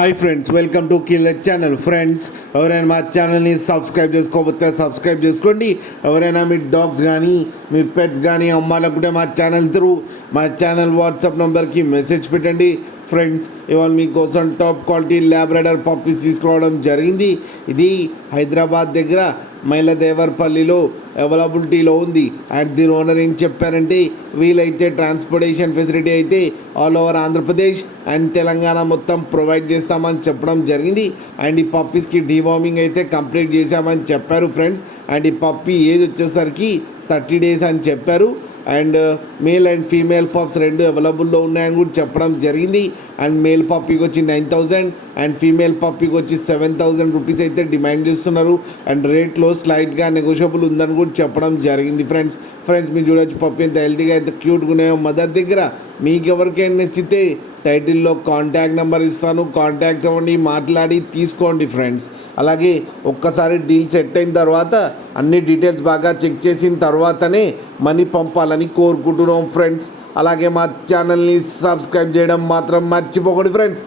Hi friends, welcome to killer channel. Friends, ఎవరైనా మా ఛానల్ని సబ్స్క్రైబ్ చేసుకోకపోతే సబ్స్క్రైబ్ చేసుకోండి. ఎవరైనా మీ డాగ్స్ కానీ మీ పెట్స్ కానీ అమ్మాలనుకుంటే మా ఛానల్ వాట్సాప్ నెంబర్కి మెసేజ్ పెట్టండి. ఫ్రెండ్స్, ఇవాళ మీకోసం టాప్ క్వాలిటీ ల్యాబ్రాడర్ పప్పీస్ తీసుకురావడం జరిగింది. ఇది హైదరాబాద్ దగ్గర మైలదేవర్పల్లిలో అవైలబిలిటీలో ఉంది. అండ్ దీని ఓనర్ ఏం చెప్పారంటే, వీలైతే ట్రాన్స్పోర్టేషన్ ఫెసిలిటీ అయితే all over Andhra Pradesh and Telangana మొత్తం ప్రొవైడ్ చేస్తామని చెప్పడం జరిగింది. అండ్ ఈ పప్పీస్కి డీవార్మింగ్ అయితే కంప్లీట్ చేశామని చెప్పారు ఫ్రెండ్స్. అండ్ ఈ పప్పీ ఏజ్ వచ్చేసరికి 30 days అని చెప్పారు. And male and female pups రెండు అవైలబుల్లో ఉన్నాయని కూడా చెప్పడం జరిగింది. అండ్ మేల్ పప్పీకి వచ్చి 9,000 అండ్ ఫీమేల్ పప్పీకి వచ్చి 7,000 రూపీస్ అయితే డిమాండ్ చేస్తున్నారు. అండ్ రేట్లో స్లైట్గా నెగోషియబుల్ ఉందని కూడా చెప్పడం జరిగింది. ఫ్రెండ్స్ మీరు చూడొచ్చు పప్పీ ఎంత హెల్తీగా ఎంత క్యూట్గా ఉన్నాయో మదర్ దగ్గర. మీకు ఎవరికైనా నచ్చితే టైటిల్లో కాంటాక్ట్ నెంబర్ ఇస్తాను, కాంటాక్ట్ అవ్వండి, మాట్లాడి తీసుకోండి ఫ్రెండ్స్. అలాగే ఒక్కసారి డీల్ సెట్ అయిన తర్వాత అన్ని డీటెయిల్స్ బాగా చెక్ చేసిన తర్వాతనే మనీ పంపాలని కోరుకుంటున్నాం ఫ్రెండ్స్. అలాగే మా ఛానల్ని సబ్స్క్రైబ్ చేయడం మాత్రం మర్చిపోకండి ఫ్రెండ్స్.